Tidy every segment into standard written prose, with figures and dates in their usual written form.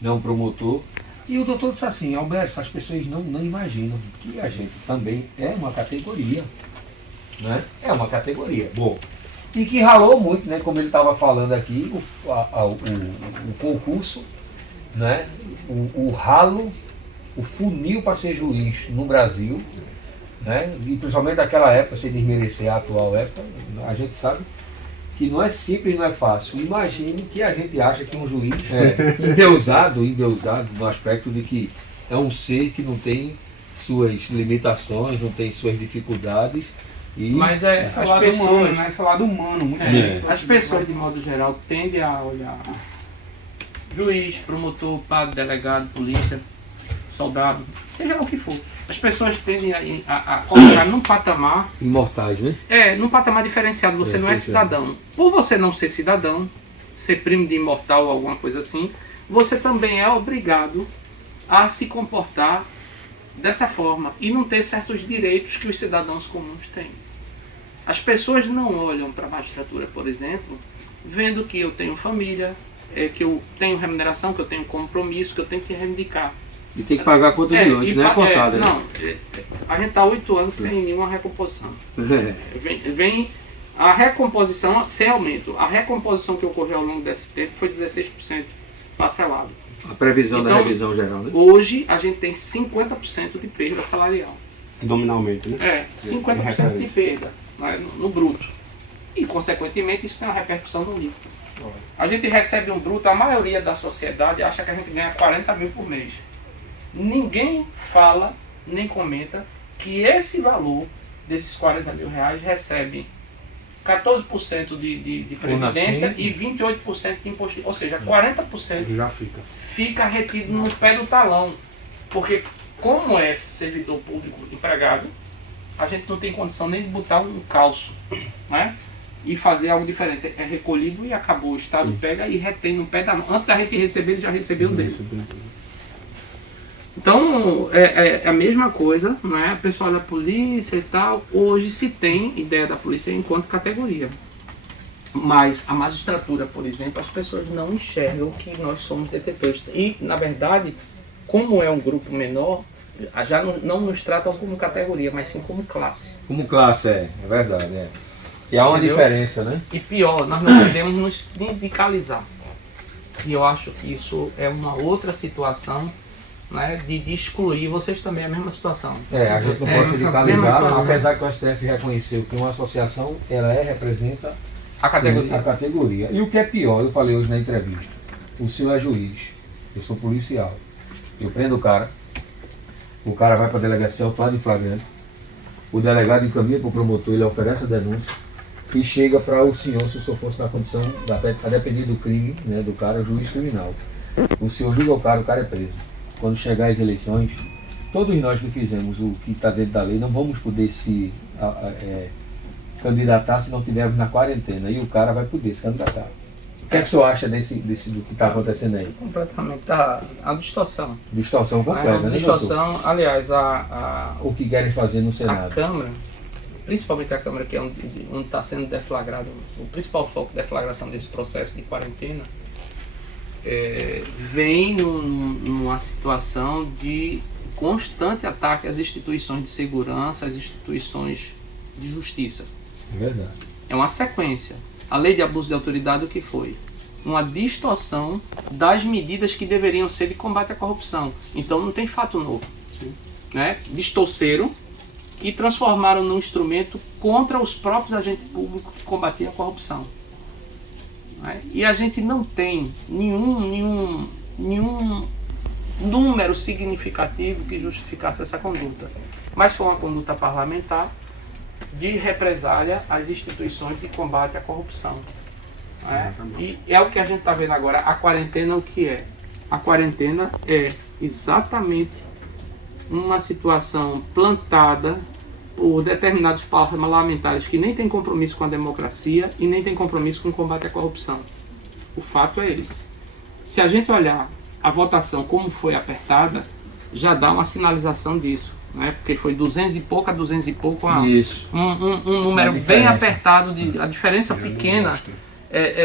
não promotor. E o doutor disse assim, Alberto, as pessoas não imaginam que a gente também é uma categoria, né? É uma categoria. Bom, e que ralou muito, né? Como ele estava falando aqui, o concurso, né? O ralo, o funil para ser juiz no Brasil, né? E principalmente naquela época, sem desmerecer a atual época, a gente sabe que não é simples, não é fácil. Imagine que a gente acha que um juiz é endeusado no aspecto de que é um ser que não tem suas limitações, não tem suas dificuldades. Mas esse as lado pessoas, humano, né? Esse lado humano, muito as pessoas de modo geral tendem a olhar juiz, promotor, padre, delegado, polícia, soldado, seja o que for. As pessoas tendem a colocar num patamar... Imortais, né? Num patamar diferenciado. Você não é cidadão. Por você não ser cidadão, ser primo de imortal ou alguma coisa assim, você também é obrigado a se comportar dessa forma e não ter certos direitos que os cidadãos comuns têm. As pessoas não olham para a magistratura, por exemplo, vendo que eu tenho família, que eu tenho remuneração, que eu tenho compromisso, que eu tenho que reivindicar. E tem que pagar a conta de luz, não é cortada. Não, a gente está 8 anos sem nenhuma recomposição. Vem a recomposição sem aumento. A recomposição que ocorreu ao longo desse tempo foi 16% parcelado. A previsão então, da revisão geral, né? Hoje a gente tem 50% de perda salarial. Nominalmente, né? 50% de perda, né, no bruto. E, consequentemente, isso tem uma repercussão no líquido. A gente recebe um bruto, a maioria da sociedade acha que a gente ganha 40 mil por mês. Ninguém fala, nem comenta, que esse valor desses 40 mil reais recebe 14% de previdência e 28% de imposto. Ou seja, 40% já fica retido no pé do talão. Porque, como é servidor público empregado, a gente não tem condição nem de botar um calço, né? E fazer algo diferente. É recolhido e acabou. O Estado pega e retém no pé da mão. Antes da gente receber, ele já recebeu dele. Então, é a mesma coisa, não é? A pessoa da polícia e tal, hoje se tem ideia da polícia enquanto categoria. Mas a magistratura, por exemplo, as pessoas não enxergam que nós somos detetores. E, na verdade, como é um grupo menor, já não nos tratam como categoria, mas sim como classe. Como classe, é verdade. E há uma diferença, né? E pior, nós não podemos nos sindicalizar. E eu acho que isso é uma outra situação, né, de excluir. Vocês também é a mesma situação. A gente não pode sindicalizar, apesar que o STF reconheceu que uma associação representa a categoria. Sim, a categoria. E o que é pior, eu falei hoje na entrevista, o senhor é juiz, eu sou policial, eu prendo o cara vai para a delegacia, autuado em flagrante, o delegado encaminha para o promotor, ele oferece a denúncia e chega para o senhor, se o senhor fosse na condição, a depender do crime, né, do cara, juiz criminal. O senhor julga o cara é preso. Quando chegar as eleições, todos nós que fizemos o que está dentro da lei não vamos poder se candidatar se não estivermos na quarentena. E o cara vai poder se candidatar. O que é que o senhor acha do que está acontecendo aí? Completamente. Tá a distorção. Distorção completa, né, distorção, doutor? aliás, o que querem fazer no Senado? A Câmara, principalmente a Câmara, que é onde está sendo deflagrado, o principal foco de deflagração desse processo de quarentena, vem numa situação de constante ataque às instituições de segurança, às instituições de justiça. É verdade. É uma sequência. A lei de abuso de autoridade, o que foi? Uma distorção das medidas que deveriam ser de combate à corrupção. Então não tem fato novo. Né? Distorceram e transformaram num instrumento contra os próprios agentes públicos que combatiam a corrupção. E a gente não tem nenhum número significativo que justificasse essa conduta. Mas foi uma conduta parlamentar de represália às instituições de combate à corrupção. E é o que a gente está vendo agora. A quarentena, o que é? A quarentena é exatamente uma situação plantada por determinados parlamentares que nem têm compromisso com a democracia e nem têm compromisso com o combate à corrupção. O fato é esse. Se a gente olhar a votação como foi apertada, já dá uma sinalização disso, né? Porque foi 200 e pouco a 200 e pouco, um número bem apertado, a diferença pequena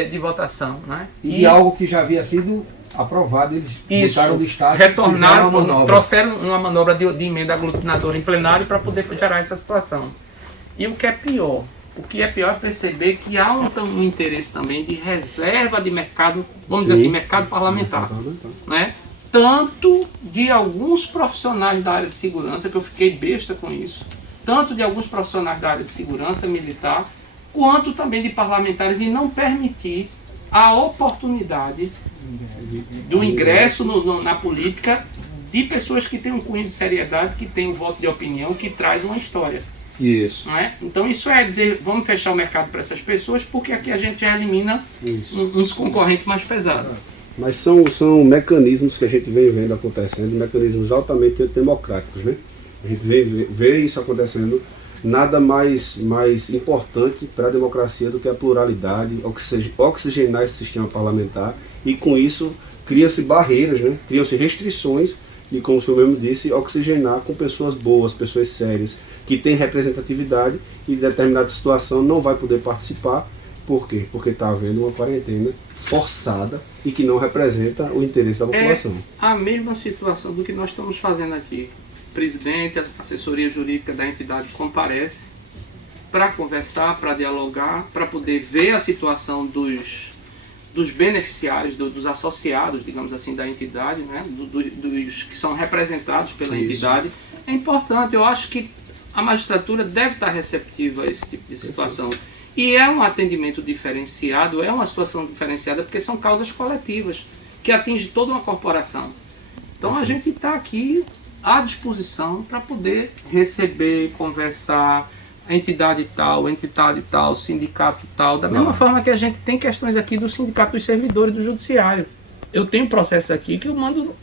de votação. Né? E algo que já havia sido aprovado, eles Isso, botaram o destaque, retornaram, fizeram uma manobra. trouxeram uma manobra de emenda aglutinadora em plenário para poder gerar essa situação. E o que é pior é perceber que há um interesse também de reserva de mercado, vamos dizer assim, mercado parlamentar, né? Tanto de alguns profissionais da área de segurança, que eu fiquei besta com isso, tanto de alguns profissionais da área de segurança militar, quanto também de parlamentares, e não permitir a oportunidade do ingresso na política de pessoas que têm um cunho de seriedade, que têm um voto de opinião, que traz uma história. Isso. Não é? Então isso é dizer, vamos fechar o mercado para essas pessoas, porque aqui a gente já elimina uns concorrentes mais pesados. Mas são mecanismos que a gente vem vendo acontecendo, mecanismos altamente democráticos, né? A gente vê isso acontecendo. Nada mais importante para a democracia do que a pluralidade, oxigenar esse sistema parlamentar, e com isso cria-se barreiras, né? Criam-se restrições, e como o senhor mesmo disse, oxigenar com pessoas boas, pessoas sérias, que têm representatividade e em determinada situação não vai poder participar. Por quê? Porque está havendo uma quarentena forçada e que não representa o interesse da população. É a mesma situação do que nós estamos fazendo aqui. O presidente, a assessoria jurídica da entidade comparece para conversar, para dialogar, para poder ver a situação dos beneficiários, dos associados, digamos assim, da entidade, né? dos que são representados pela entidade. É importante, eu acho que a magistratura deve estar receptiva a esse tipo de situação. E é um atendimento diferenciado, é uma situação diferenciada, porque são causas coletivas, que atingem toda uma corporação. Então a gente está aqui à disposição para poder receber, conversar, entidade tal, sindicato tal, da mesma forma que a gente tem questões aqui do sindicato dos servidores do judiciário. Eu tenho processos aqui que eu mando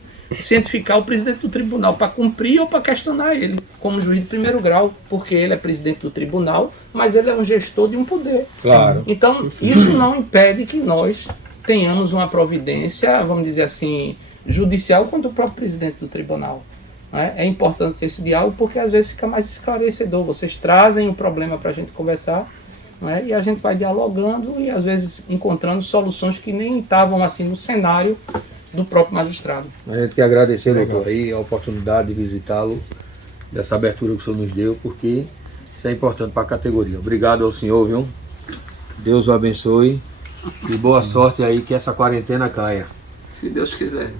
cientificar o presidente do tribunal para cumprir ou para questionar ele, como juiz de primeiro grau, porque ele é presidente do tribunal, mas ele é um gestor de um poder. Claro. Então, isso não impede que nós tenhamos uma providência, vamos dizer assim, judicial contra o próprio presidente do tribunal. É importante ter esse diálogo, porque às vezes fica mais esclarecedor. Vocês trazem o problema para a gente conversar, e a gente vai dialogando e às vezes encontrando soluções que nem estavam assim no cenário do próprio magistrado. A gente quer agradecer, doutor, aí a oportunidade de visitá-lo, dessa abertura que o senhor nos deu, porque isso é importante para a categoria. Obrigado ao senhor, viu? Deus o abençoe e boa sorte aí, que essa quarentena caia. Se Deus quiser.